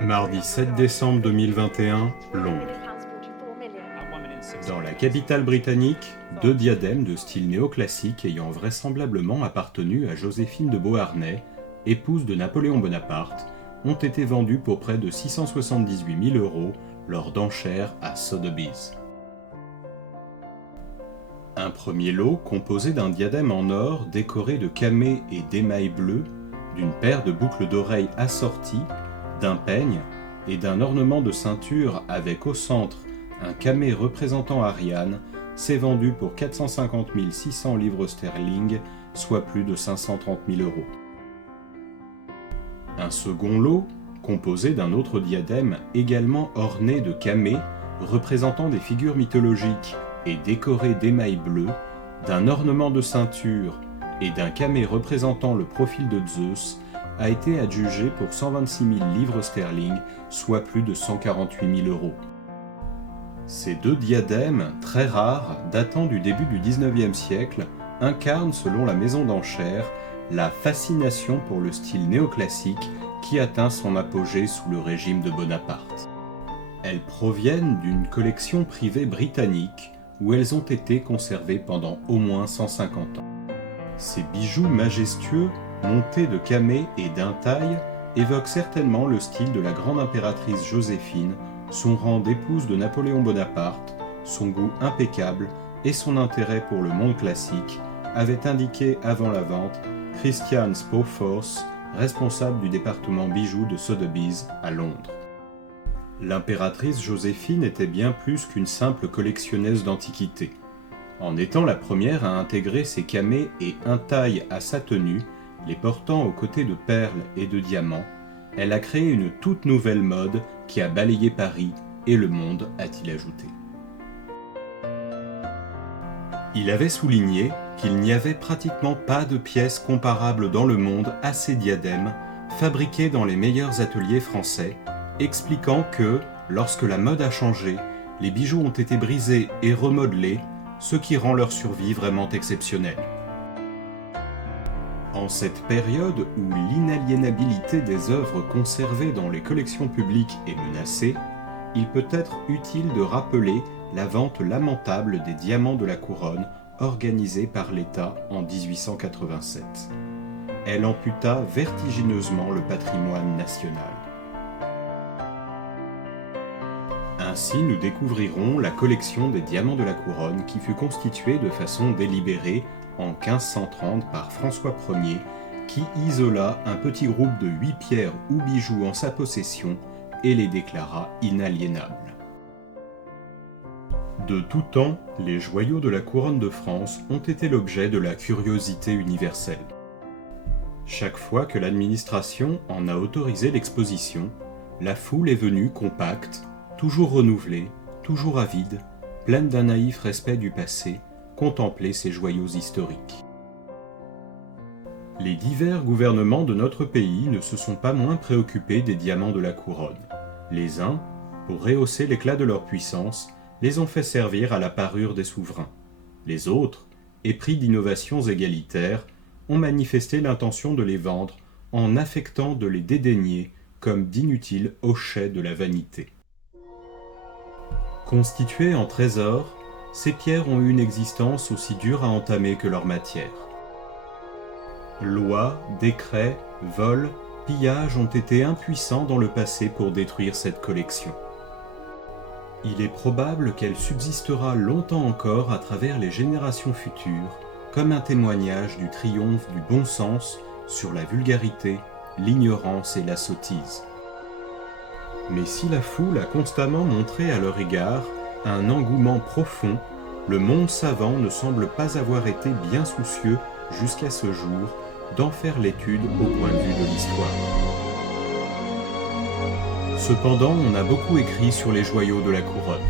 Mardi 7 décembre 2021, Londres. Dans la capitale britannique, deux diadèmes de style néoclassique ayant vraisemblablement appartenu à Joséphine de Beauharnais, épouse de Napoléon Bonaparte, ont été vendus pour près de 678 000 € lors d'enchères à Sotheby's. Un premier lot composé d'un diadème en or décoré de camées et d'émail bleu, d'une paire de boucles d'oreilles assorties, d'un peigne et d'un ornement de ceinture avec au centre un camée représentant Ariane, s'est vendu pour 450 600 livres sterling, soit plus de 530 000 €. Un second lot, composé d'un autre diadème également orné de camées représentant des figures mythologiques et décoré d'émail bleu, d'un ornement de ceinture et d'un camée représentant le profil de Zeus, a été adjugé pour 126 000 livres sterling, soit plus de 148 000 €. Ces deux diadèmes, très rares, datant du début du XIXe siècle, incarnent, selon la maison d'enchères, la fascination pour le style néoclassique qui atteint son apogée sous le régime de Bonaparte. Elles proviennent d'une collection privée britannique où elles ont été conservées pendant au moins 150 ans. Ces bijoux majestueux, montés de camées et d'intailles, évoquent certainement le style de la grande impératrice Joséphine, son rang d'épouse de Napoléon Bonaparte, son goût impeccable et son intérêt pour le monde classique, avait indiqué avant la vente Christian Spofors, responsable du département bijoux de Sotheby's à Londres. L'impératrice Joséphine était bien plus qu'une simple collectionneuse d'antiquités. En étant la première à intégrer ses camées et intailles à sa tenue, les portant aux côtés de perles et de diamants, elle a créé une toute nouvelle mode qui a balayé Paris et le monde, a-t-il ajouté. Il avait souligné qu'il n'y avait pratiquement pas de pièces comparables dans le monde à ces diadèmes, fabriqués dans les meilleurs ateliers français, expliquant que, lorsque la mode a changé, les bijoux ont été brisés et remodelés, ce qui rend leur survie vraiment exceptionnelle. En cette période où l'inaliénabilité des œuvres conservées dans les collections publiques est menacée, il peut être utile de rappeler la vente lamentable des diamants de la couronne organisée par l'État en 1887. Elle amputa vertigineusement le patrimoine national. Ainsi, nous découvrirons la collection des diamants de la couronne qui fut constituée de façon délibérée en 1530 par François Ier, qui isola un petit groupe de 8 pierres ou bijoux en sa possession et les déclara inaliénables. De tout temps, les joyaux de la couronne de France ont été l'objet de la curiosité universelle. Chaque fois que l'administration en a autorisé l'exposition, la foule est venue compacte, toujours renouvelée, toujours avide, pleine d'un naïf respect du passé, contempler ces joyaux historiques. Les divers gouvernements de notre pays ne se sont pas moins préoccupés des diamants de la couronne. Les uns, pour rehausser l'éclat de leur puissance, les ont fait servir à la parure des souverains. Les autres, épris d'innovations égalitaires, ont manifesté l'intention de les vendre en affectant de les dédaigner comme d'inutiles hochets de la vanité. Constituées en trésors, ces pierres ont eu une existence aussi dure à entamer que leur matière. Lois, décrets, vols, pillages ont été impuissants dans le passé pour détruire cette collection. Il est probable qu'elle subsistera longtemps encore à travers les générations futures, comme un témoignage du triomphe du bon sens sur la vulgarité, l'ignorance et la sottise. Mais si la foule a constamment montré à leur égard un engouement profond, le monde savant ne semble pas avoir été bien soucieux jusqu'à ce jour d'en faire l'étude au point de vue de l'histoire. Cependant, on a beaucoup écrit sur les joyaux de la couronne.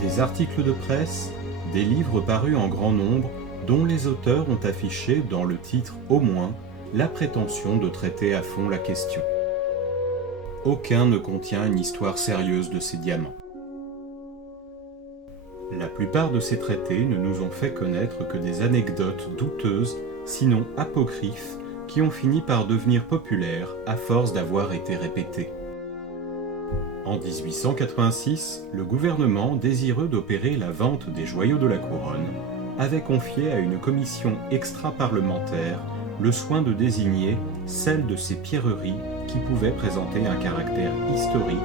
Des articles de presse, des livres parus en grand nombre, dont les auteurs ont affiché dans le titre au moins la prétention de traiter à fond la question. Aucun ne contient une histoire sérieuse de ces diamants. La plupart de ces traités ne nous ont fait connaître que des anecdotes douteuses, sinon apocryphes, qui ont fini par devenir populaires à force d'avoir été répétées. En 1886, le gouvernement, désireux d'opérer la vente des joyaux de la couronne, avait confié à une commission extra-parlementaire le soin de désigner celles de ces pierreries qui pouvaient présenter un caractère historique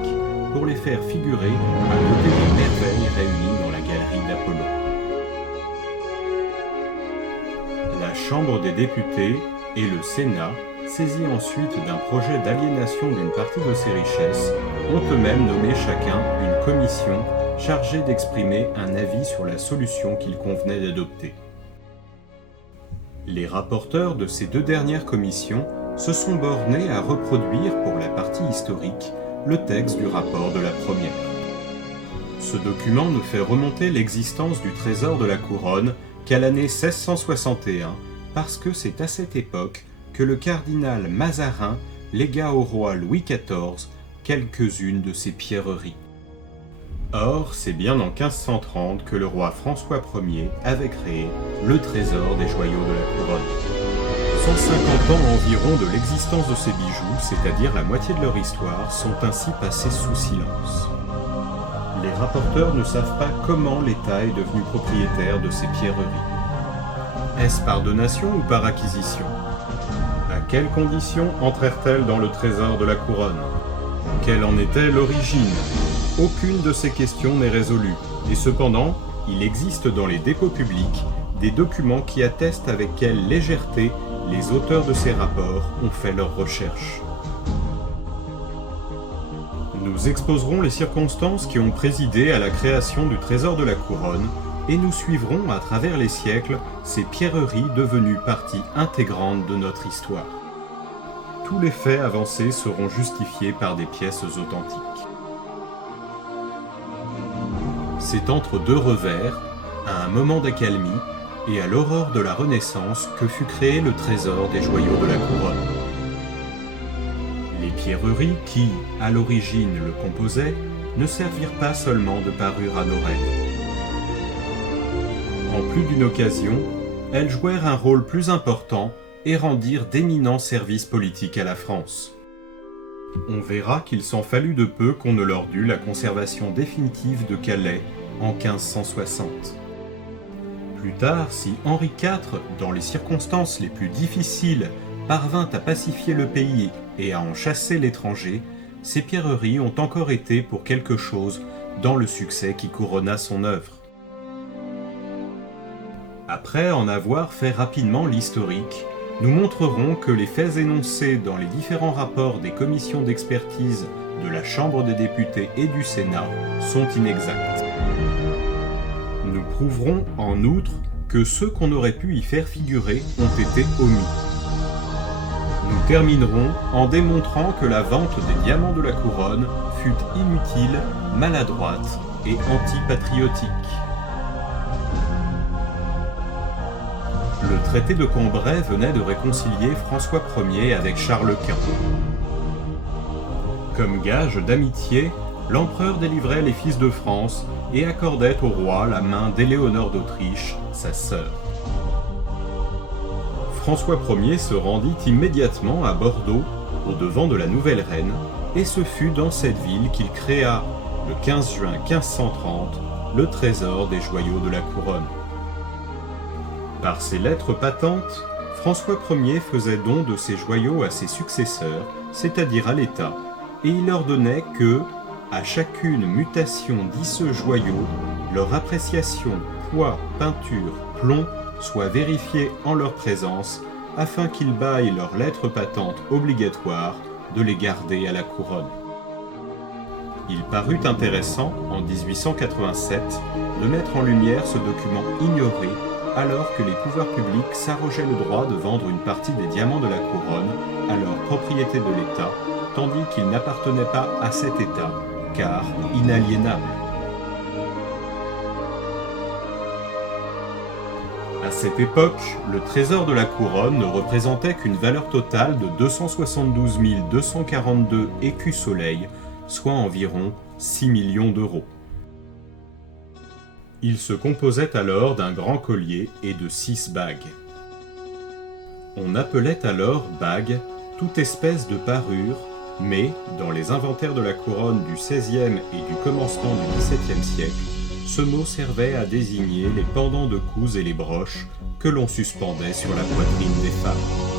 pour les faire figurer à côté des merveilles réunies dans la galerie d'Apollon. La Chambre des députés et le Sénat, saisis ensuite d'un projet d'aliénation d'une partie de ces richesses, ont eux-mêmes nommé chacun une commission chargée d'exprimer un avis sur la solution qu'il convenait d'adopter. Les rapporteurs de ces deux dernières commissions se sont bornés à reproduire pour la partie historique le texte du rapport de la première. Ce document ne fait remonter l'existence du trésor de la couronne qu'à l'année 1661, parce que c'est à cette époque que le cardinal Mazarin légua au roi Louis XIV quelques-unes de ces pierreries. Or, c'est bien en 1530 que le roi François Ier avait créé le trésor des joyaux de la couronne. 150 ans environ de l'existence de ces bijoux, c'est-à-dire la moitié de leur histoire, sont ainsi passés sous silence. Les rapporteurs ne savent pas comment l'État est devenu propriétaire de ces pierreries. Est-ce par donation ou par acquisition ? À quelles conditions entrèrent-elles dans le trésor de la couronne ? Quelle en était l'origine ? Aucune de ces questions n'est résolue, et cependant, il existe dans les dépôts publics des documents qui attestent avec quelle légèreté les auteurs de ces rapports ont fait leurs recherches. Nous exposerons les circonstances qui ont présidé à la création du trésor de la couronne, et nous suivrons à travers les siècles ces pierreries devenues partie intégrante de notre histoire. Tous les faits avancés seront justifiés par des pièces authentiques. C'est entre deux revers, à un moment d'accalmie et à l'aurore de la Renaissance que fut créé le trésor des joyaux de la couronne. Les pierreries qui, à l'origine, le composaient, ne servirent pas seulement de parure à nos reines. En plus d'une occasion, elles jouèrent un rôle plus important et rendirent d'éminents services politiques à la France. On verra qu'il s'en fallut de peu qu'on ne leur dût la conservation définitive de Calais en 1560. Plus tard, si Henri IV, dans les circonstances les plus difficiles, parvint à pacifier le pays et à en chasser l'étranger, ces pierreries ont encore été pour quelque chose dans le succès qui couronna son œuvre. Après en avoir fait rapidement l'historique, nous montrerons que les faits énoncés dans les différents rapports des commissions d'expertise de la Chambre des députés et du Sénat sont inexacts. Nous prouverons en outre que ceux qu'on aurait pu y faire figurer ont été omis. Nous terminerons en démontrant que la vente des diamants de la couronne fut inutile, maladroite et antipatriotique. Le traité de Cambrai venait de réconcilier François Ier avec Charles Quint. Comme gage d'amitié, l'empereur délivrait les fils de France et accordait au roi la main d'Éléonore d'Autriche, sa sœur. François Ier se rendit immédiatement à Bordeaux, au-devant de la nouvelle reine, et ce fut dans cette ville qu'il créa, le 15 juin 1530, le trésor des joyaux de la couronne. Par ses lettres patentes, François Ier faisait don de ces joyaux à ses successeurs, c'est-à-dire à l'État, et il ordonnait que, à chacune mutation d'iceux joyaux, leur appréciation, poids, peinture, plomb soit vérifiée en leur présence, afin qu'ils baillent leurs lettres patentes obligatoires de les garder à la couronne. Il parut intéressant, en 1887, de mettre en lumière ce document ignoré alors que les pouvoirs publics s'arrogeaient le droit de vendre une partie des diamants de la couronne, alors propriété de l'État, tandis qu'ils n'appartenaient pas à cet État, car inaliénables. À cette époque, le trésor de la couronne ne représentait qu'une valeur totale de 272 242 écus soleil, soit environ 6 millions d'euros. Il se composait alors d'un grand collier et de 6 bagues. On appelait alors bague toute espèce de parure Mais, dans les inventaires de la couronne du XVIe et du commencement du XVIIe siècle, ce mot servait à désigner les pendants de cous et les broches que l'on suspendait sur la poitrine des femmes.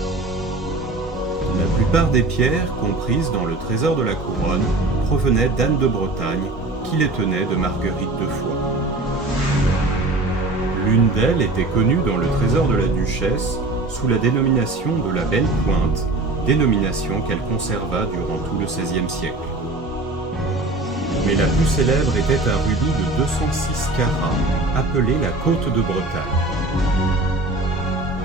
La plupart des pierres comprises dans le trésor de la couronne provenaient d'Anne de Bretagne, qui les tenait de Marguerite de Foix. L'une d'elles était connue dans le trésor de la duchesse sous la dénomination de la Belle Pointe, dénomination qu'elle conserva durant tout le XVIe siècle. Mais la plus célèbre était un rubis de 206 carats, appelé la Côte de Bretagne.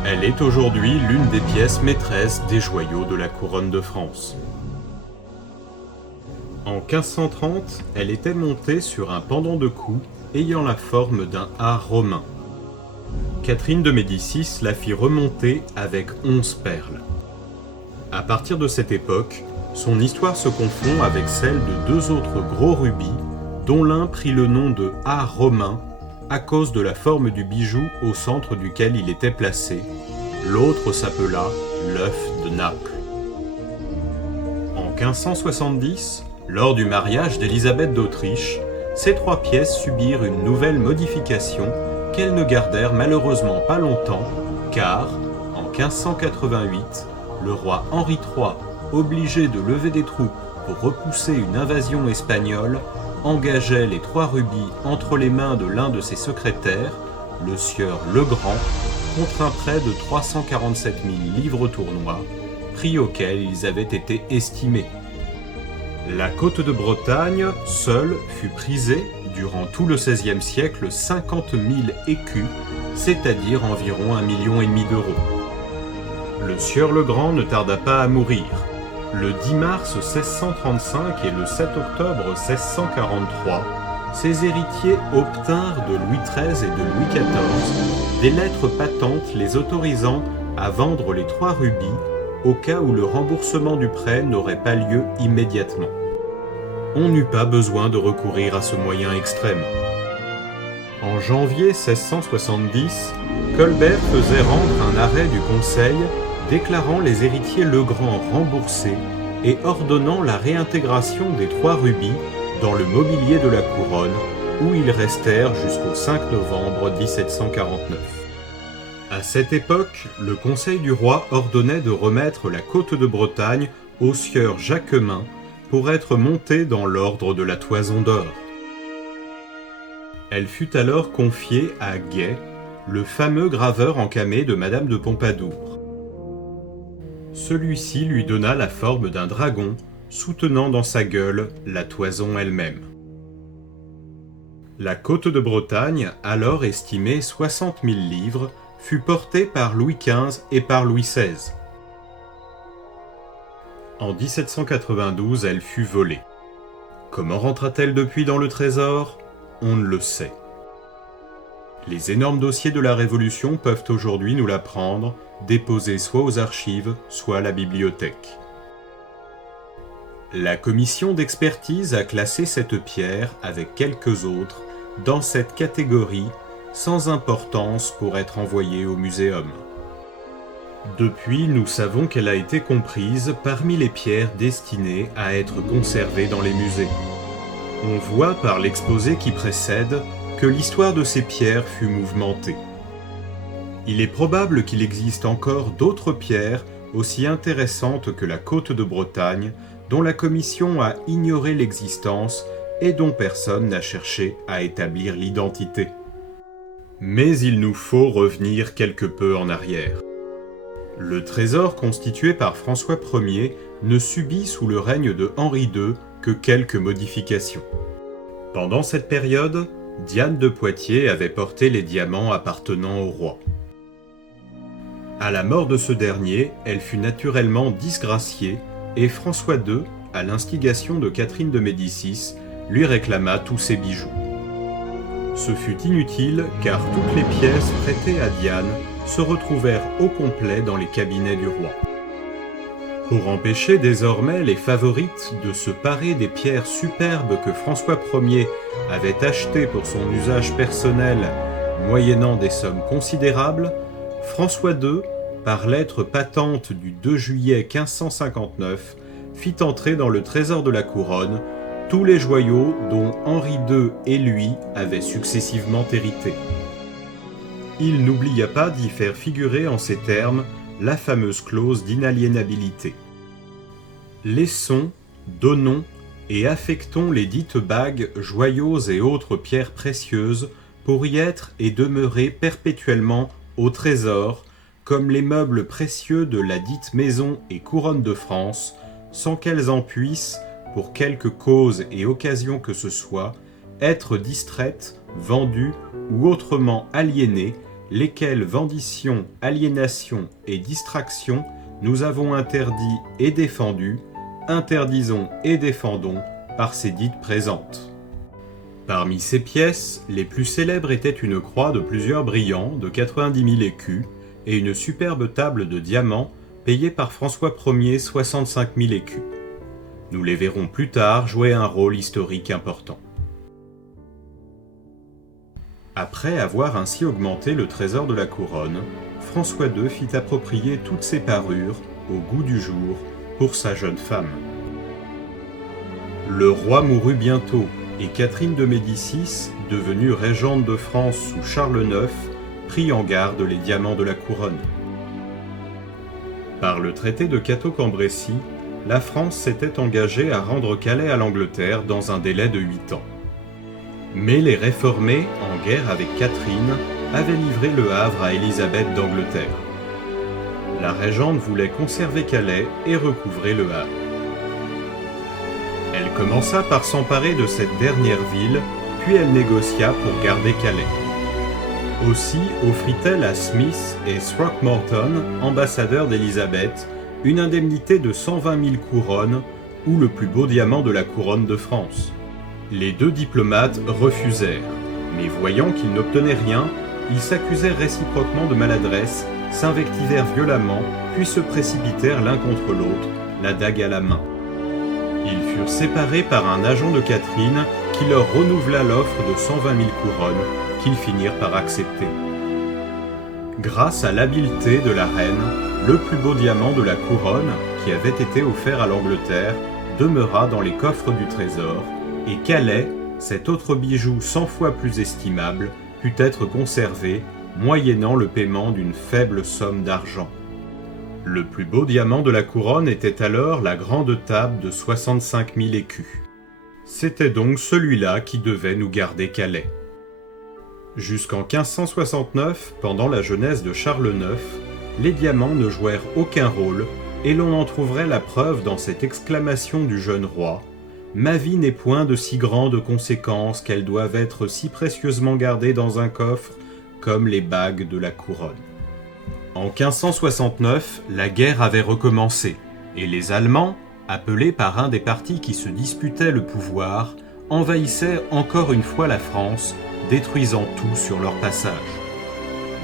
Elle est aujourd'hui l'une des pièces maîtresses des joyaux de la couronne de France. En 1530, elle était montée sur un pendant de cou ayant la forme d'un A romain. Catherine de Médicis la fit remonter avec 11 perles. À partir de cette époque, son histoire se confond avec celle de deux autres gros rubis, dont l'un prit le nom de A romain à cause de la forme du bijou au centre duquel il était placé. L'autre s'appela l'œuf de Naples. En 1570, lors du mariage d'Élisabeth d'Autriche, ces trois pièces subirent une nouvelle modification qu'elles ne gardèrent malheureusement pas longtemps, car, en 1588, le roi Henri III, obligé de lever des troupes pour repousser une invasion espagnole, engageait les trois rubis entre les mains de l'un de ses secrétaires, le sieur Legrand, contre un prêt de 347 000 livres tournois, prix auquel ils avaient été estimés. La Côte de Bretagne, seule, fut prisée, durant tout le XVIe siècle, 50 000 écus, c'est-à-dire environ 1,5 million d'euros. Le sieur Legrand ne tarda pas à mourir. Le 10 mars 1635 et le 7 octobre 1643, ses héritiers obtinrent de Louis XIII et de Louis XIV des lettres patentes les autorisant à vendre les trois rubis au cas où le remboursement du prêt n'aurait pas lieu immédiatement. On n'eut pas besoin de recourir à ce moyen extrême. En janvier 1670, Colbert faisait rendre un arrêt du Conseil déclarant les héritiers Legrand remboursés et ordonnant la réintégration des trois rubis dans le mobilier de la couronne, où ils restèrent jusqu'au 5 novembre 1749. À cette époque, le Conseil du roi ordonnait de remettre la Côte de Bretagne au sieur Jacquemin pour être montée dans l'ordre de la Toison d'Or. Elle fut alors confiée à Gay, le fameux graveur encamé de Madame de Pompadour. Celui-ci lui donna la forme d'un dragon, soutenant dans sa gueule la toison elle-même. La Côte de Bretagne, alors estimée 60 000 livres, fut portée par Louis XV et par Louis XVI. En 1792, elle fut volée. Comment rentra-t-elle depuis dans le trésor ? On ne le sait. Les énormes dossiers de la Révolution peuvent aujourd'hui nous l'apprendre, déposés soit aux archives, soit à la bibliothèque. La commission d'expertise a classé cette pierre, avec quelques autres, dans cette catégorie, sans importance pour être envoyée au muséum. Depuis, nous savons qu'elle a été comprise parmi les pierres destinées à être conservées dans les musées. On voit par l'exposé qui précède que l'histoire de ces pierres fut mouvementée. Il est probable qu'il existe encore d'autres pierres aussi intéressantes que la Côte de Bretagne, dont la commission a ignoré l'existence et dont personne n'a cherché à établir l'identité. Mais il nous faut revenir quelque peu en arrière. Le trésor constitué par François Ier ne subit sous le règne de Henri II que quelques modifications. Pendant cette période, Diane de Poitiers avait porté les diamants appartenant au roi. À la mort de ce dernier, elle fut naturellement disgraciée et François II, à l'instigation de Catherine de Médicis, lui réclama tous ses bijoux. Ce fut inutile car toutes les pièces prêtées à Diane se retrouvèrent au complet dans les cabinets du roi. Pour empêcher désormais les favorites de se parer des pierres superbes que François Ier avait achetées pour son usage personnel, moyennant des sommes considérables, François II, par lettre patente du 2 juillet 1559, fit entrer dans le trésor de la couronne tous les joyaux dont Henri II et lui avaient successivement hérité. Il n'oublia pas d'y faire figurer en ces termes la fameuse clause d'inaliénabilité. Laissons, donnons et affectons les dites bagues, joyaux et autres pierres précieuses pour y être et demeurer perpétuellement au trésor, comme les meubles précieux de la dite maison et couronne de France, sans qu'elles en puissent, pour quelque cause et occasion que ce soit, être distraites, vendues ou autrement aliénées, lesquelles vendition, aliénation et distraction nous avons interdit et défendu, interdisons et défendons par ces dites présentes. Parmi ces pièces, les plus célèbres étaient une croix de plusieurs brillants de 90 000 écus et une superbe table de diamants payée par François Ier 65 000 écus. Nous les verrons plus tard jouer un rôle historique important. Après avoir ainsi augmenté le trésor de la couronne, François II fit approprier toutes ses parures, au goût du jour, pour sa jeune femme. Le roi mourut bientôt, et Catherine de Médicis, devenue régente de France sous Charles IX, prit en garde les diamants de la couronne. Par le traité de Cateau-Cambrésis, la France s'était engagée à rendre Calais à l'Angleterre dans un délai de 8 ans. Mais les réformés, en guerre avec Catherine, avaient livré le Havre à Élisabeth d'Angleterre. La régente voulait conserver Calais et recouvrer le Havre. Elle commença par s'emparer de cette dernière ville, puis elle négocia pour garder Calais. Aussi offrit-elle à Smith et Throckmorton, ambassadeurs d'Élisabeth, une indemnité de 120 000 couronnes, ou le plus beau diamant de la couronne de France. Les deux diplomates refusèrent, mais voyant qu'ils n'obtenaient rien, ils s'accusèrent réciproquement de maladresse, s'invectivèrent violemment, puis se précipitèrent l'un contre l'autre, la dague à la main. Ils furent séparés par un agent de Catherine qui leur renouvela l'offre de 120 000 couronnes, qu'ils finirent par accepter. Grâce à l'habileté de la reine, le plus beau diamant de la couronne, qui avait été offert à l'Angleterre, demeura dans les coffres du trésor, et Calais, cet autre bijou 100 fois plus estimable, put être conservé, moyennant le paiement d'une faible somme d'argent. Le plus beau diamant de la couronne était alors la grande table de 65 000 écus. C'était donc celui-là qui devait nous garder Calais. Jusqu'en 1569, pendant la jeunesse de Charles IX, les diamants ne jouèrent aucun rôle, et l'on en trouverait la preuve dans cette exclamation du jeune roi « Ma vie n'est point de si grande conséquence qu'elles doivent être si précieusement gardées dans un coffre comme les bagues de la couronne. » En 1569, la guerre avait recommencé, et les Allemands, appelés par un des partis qui se disputaient le pouvoir, envahissaient encore une fois la France, détruisant tout sur leur passage.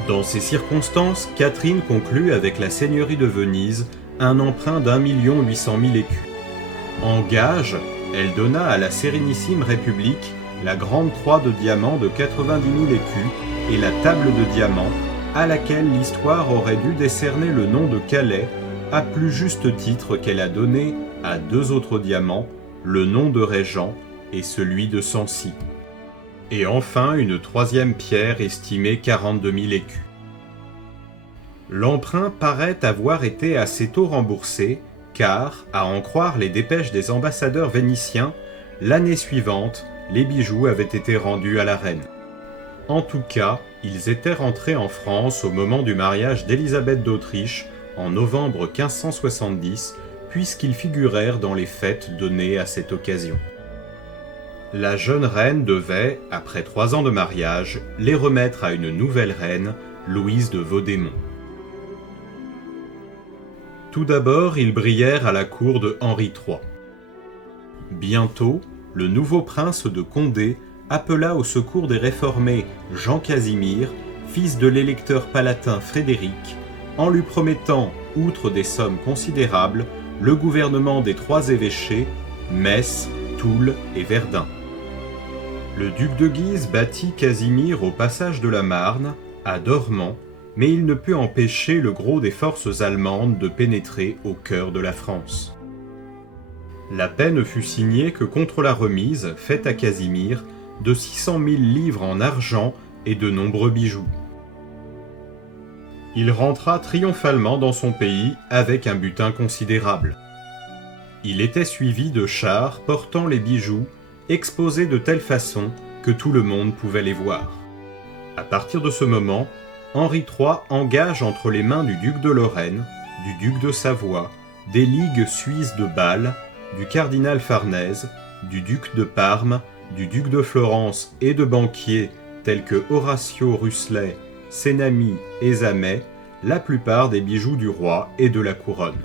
Dans ces circonstances, Catherine conclut avec la seigneurie de Venise un emprunt d'1 800 000 écus. En gage, elle donna à la Sérénissime République la grande croix de diamant de 90 000 écus et la table de diamant, à laquelle l'histoire aurait dû décerner le nom de Calais, à plus juste titre qu'elle a donné à 2 autres diamants, le nom de Régent et celui de Sancy. Et enfin une 3e pierre estimée 42 000 écus. L'emprunt paraît avoir été assez tôt remboursé, car, à en croire les dépêches des ambassadeurs vénitiens, l'année suivante, les bijoux avaient été rendus à la reine. En tout cas, ils étaient rentrés en France au moment du mariage d'Élisabeth d'Autriche en novembre 1570, puisqu'ils figurèrent dans les fêtes données à cette occasion. La jeune reine devait, après 3 ans de mariage, les remettre à une nouvelle reine, Louise de Vaudémont. Tout d'abord, ils brillèrent à la cour de Henri III. Bientôt, le nouveau prince de Condé appela au secours des réformés Jean-Casimir, fils de l'électeur palatin Frédéric, en lui promettant, outre des sommes considérables, le gouvernement des 3 évêchés, Metz, Toul et Verdun. Le duc de Guise battit Casimir au passage de la Marne, à Dormans, mais il ne put empêcher le gros des forces allemandes de pénétrer au cœur de la France. La paix ne fut signée que contre la remise, faite à Casimir, de 600 000 livres en argent et de nombreux bijoux. Il rentra triomphalement dans son pays avec un butin considérable. Il était suivi de chars portant les bijoux, exposés de telle façon que tout le monde pouvait les voir. À partir de ce moment, Henri III engage entre les mains du duc de Lorraine, du duc de Savoie, des ligues suisses de Bâle, du cardinal Farnèse, du duc de Parme, du duc de Florence et de banquiers tels que Horatio Ruslet, Sénami et Zamet, la plupart des bijoux du roi et de la couronne.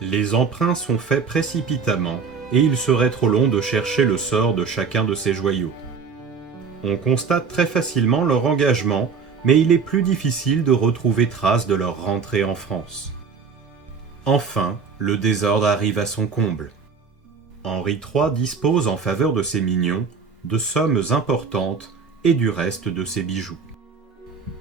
Les emprunts sont faits précipitamment et il serait trop long de chercher le sort de chacun de ces joyaux. On constate très facilement leur engagement, mais il est plus difficile de retrouver trace de leur rentrée en France. Enfin, le désordre arrive à son comble. Henri III dispose en faveur de ses mignons de sommes importantes et du reste de ses bijoux.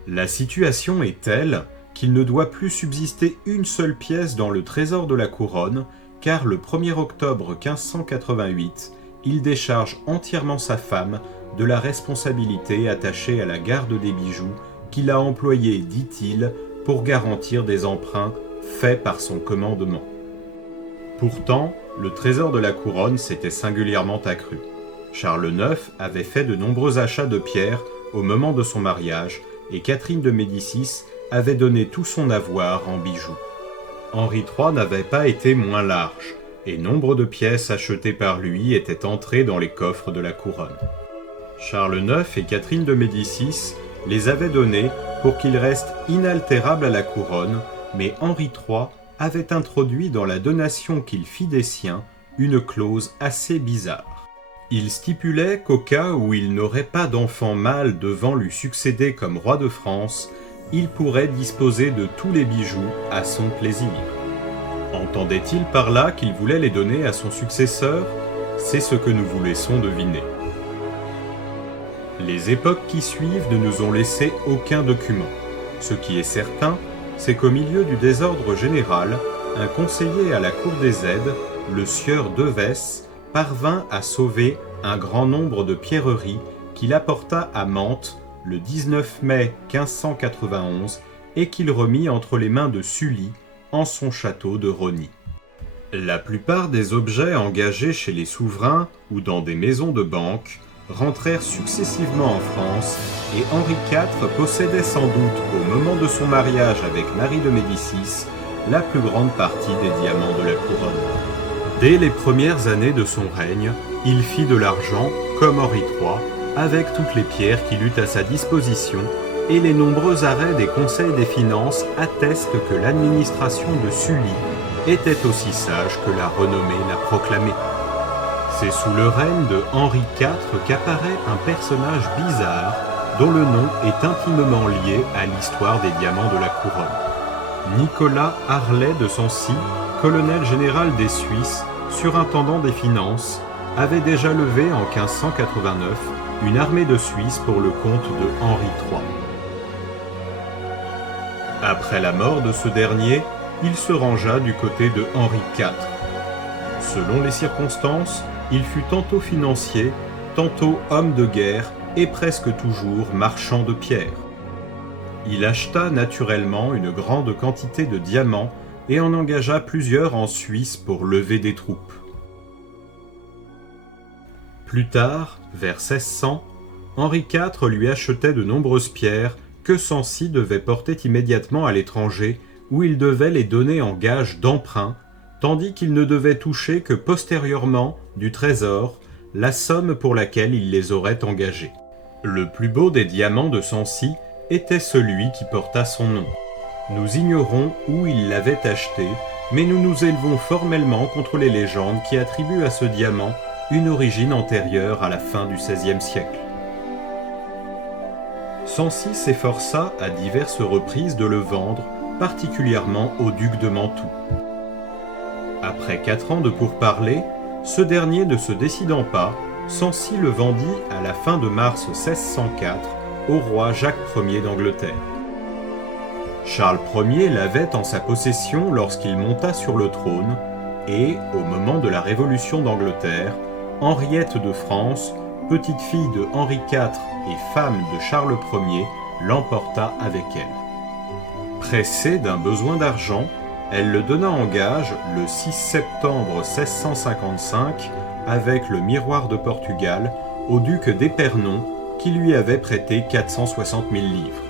La situation est telle qu'il ne doit plus subsister une seule pièce dans le trésor de la couronne, car le 1er octobre 1588, il décharge entièrement sa femme de la responsabilité attachée à la garde des bijoux qu'il a employée, dit-il, pour garantir des emprunts faits par son commandement. Pourtant, le trésor de la couronne s'était singulièrement accru. Charles IX avait fait de nombreux achats de pierres au moment de son mariage et Catherine de Médicis avait donné tout son avoir en bijoux. Henri III n'avait pas été moins large, et nombre de pièces achetées par lui étaient entrées dans les coffres de la couronne. Charles IX et Catherine de Médicis les avaient données pour qu'ils restent inaltérables à la couronne, mais Henri III avait introduit dans la donation qu'il fit des siens une clause assez bizarre. Il stipulait qu'au cas où il n'aurait pas d'enfant mâle devant lui succéder comme roi de France, il pourrait disposer de tous les bijoux à son plaisir. Entendait-il par là qu'il voulait les donner à son successeur? C'est ce que nous vous laissons deviner. Les époques qui suivent ne nous ont laissé aucun document. Ce qui est certain, c'est qu'au milieu du désordre général, un conseiller à la cour des aides, le sieur Devès, parvint à sauver un grand nombre de pierreries qu'il apporta à Mantes le 19 mai 1591 et qu'il remit entre les mains de Sully en son château de Rosny. La plupart des objets engagés chez les souverains ou dans des maisons de banque rentrèrent successivement en France et Henri IV possédait sans doute au moment de son mariage avec Marie de Médicis la plus grande partie des diamants de la couronne. Dès les premières années de son règne, il fit de l'argent, comme Henri III, avec toutes les pierres qu'il eut à sa disposition, et les nombreux arrêts des conseils des finances attestent que l'administration de Sully était aussi sage que la renommée l'a proclamé. C'est sous le règne de Henri IV qu'apparaît un personnage bizarre dont le nom est intimement lié à l'histoire des diamants de la couronne. Nicolas Harlay de Sancy, colonel général des Suisses, surintendant des finances, avait déjà levé en 1589 une armée de Suisse pour le compte de Henri III. Après la mort de ce dernier, il se rangea du côté de Henri IV. Selon les circonstances, il fut tantôt financier, tantôt homme de guerre et presque toujours marchand de pierres. Il acheta naturellement une grande quantité de diamants et en engagea plusieurs en Suisse pour lever des troupes. Plus tard, vers 1600, Henri IV lui achetait de nombreuses pierres que Sancy devait porter immédiatement à l'étranger, où il devait les donner en gage d'emprunt, tandis qu'il ne devait toucher que postérieurement du trésor la somme pour laquelle il les aurait engagés. Le plus beau des diamants de Sancy était celui qui porta son nom. Nous ignorons où il l'avait acheté, mais nous nous élevons formellement contre les légendes qui attribuent à ce diamant une origine antérieure à la fin du XVIe siècle. Sancy s'efforça à diverses reprises de le vendre, particulièrement au duc de Mantoue. Après 4 ans de pourparlers, ce dernier ne se décidant pas, Sancy le vendit à la fin de mars 1604 au roi Jacques Ier d'Angleterre. Charles Ier l'avait en sa possession lorsqu'il monta sur le trône, et, au moment de la Révolution d'Angleterre, Henriette de France, petite fille de Henri IV et femme de Charles Ier, l'emporta avec elle. Pressée d'un besoin d'argent, elle le donna en gage le 6 septembre 1655 avec le miroir de Portugal au duc d'Épernon qui lui avait prêté 460 000 livres.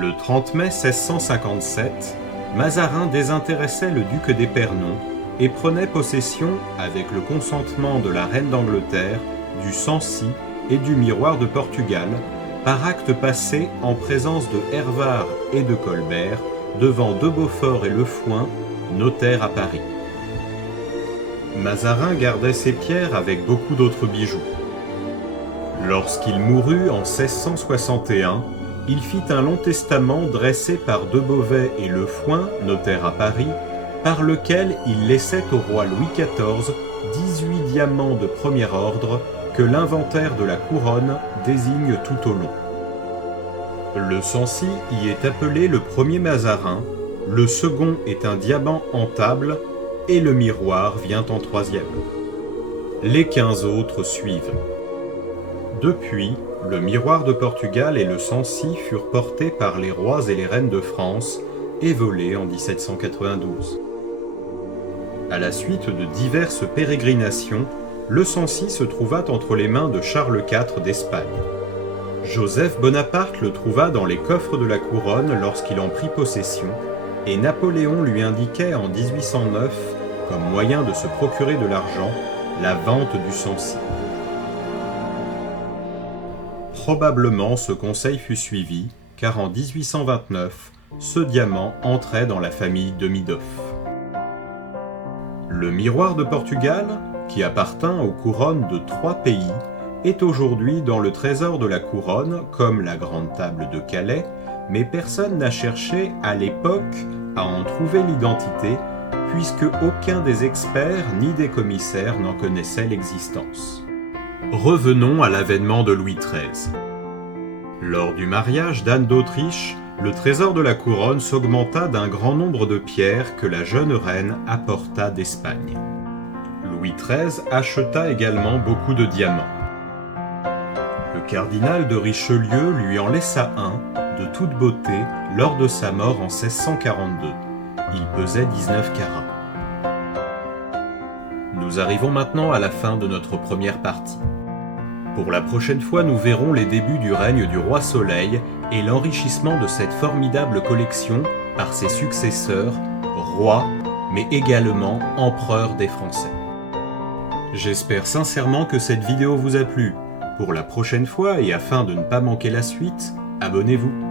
Le 30 mai 1657, Mazarin désintéressait le duc d'Épernon et prenait possession, avec le consentement de la reine d'Angleterre, du Sancy et du miroir de Portugal, par acte passé en présence de Hervart et de Colbert, devant De Beaufort et Le Fouin, notaires à Paris. Mazarin gardait ces pierres avec beaucoup d'autres bijoux. Lorsqu'il mourut en 1661, il fit un long testament dressé par De Beauvais et Le Fouin, notaires à Paris, par lequel il laissait au roi Louis XIV 18 diamants de premier ordre que l'inventaire de la couronne désigne tout au long. Le Sancy y est appelé le premier Mazarin, le second est un diamant en table et le miroir vient en troisième. Les 15 autres suivent. Depuis, le miroir de Portugal et le Sancy furent portés par les rois et les reines de France et volés en 1792. À la suite de diverses pérégrinations, le Sancy se trouva entre les mains de Charles IV d'Espagne. Joseph Bonaparte le trouva dans les coffres de la couronne lorsqu'il en prit possession, et Napoléon lui indiquait en 1809, comme moyen de se procurer de l'argent, la vente du Sancy. Probablement ce conseil fut suivi, car en 1829, ce diamant entrait dans la famille de Midoff. Le miroir de Portugal, qui appartint aux couronnes de 3 pays, est aujourd'hui dans le trésor de la couronne, comme la grande table de Calais, mais personne n'a cherché à l'époque à en trouver l'identité, puisque aucun des experts ni des commissaires n'en connaissait l'existence. Revenons à l'avènement de Louis XIII. Lors du mariage d'Anne d'Autriche, le trésor de la couronne s'augmenta d'un grand nombre de pierres que la jeune reine apporta d'Espagne. Louis XIII acheta également beaucoup de diamants. Le cardinal de Richelieu lui en laissa un, de toute beauté, lors de sa mort en 1642. Il pesait 19 carats. Nous arrivons maintenant à la fin de notre première partie. Pour la prochaine fois, nous verrons les débuts du règne du roi Soleil et l'enrichissement de cette formidable collection par ses successeurs, rois, mais également empereurs des Français. J'espère sincèrement que cette vidéo vous a plu. Pour la prochaine fois et afin de ne pas manquer la suite, abonnez-vous.